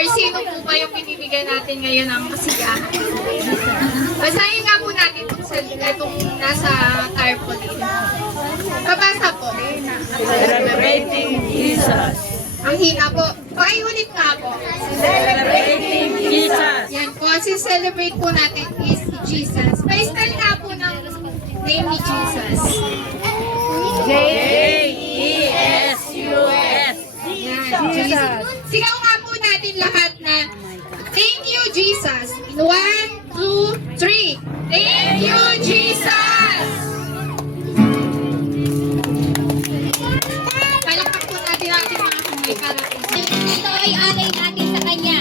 or sino po ba yung pinibigyan natin ngayon ng kasiyahan? Basahin nga po natin itong nasa tarpaulin. Babasa po. Celebrating Jesus. Ang hina po. Pakiulit nga po. Celebrating Jesus. Yan po. Celebrate po natin is Jesus. Pa-spell nga po ng name ni Jesus. J-E-S-U-S. Yan, Jesus. Sigaw nga po natin lahat na thank you, Jesus. In 1, 2, 3. Thank you, Jesus! Palakpak po natin mga kamay para po. Ito ay alay natin sa Kanya.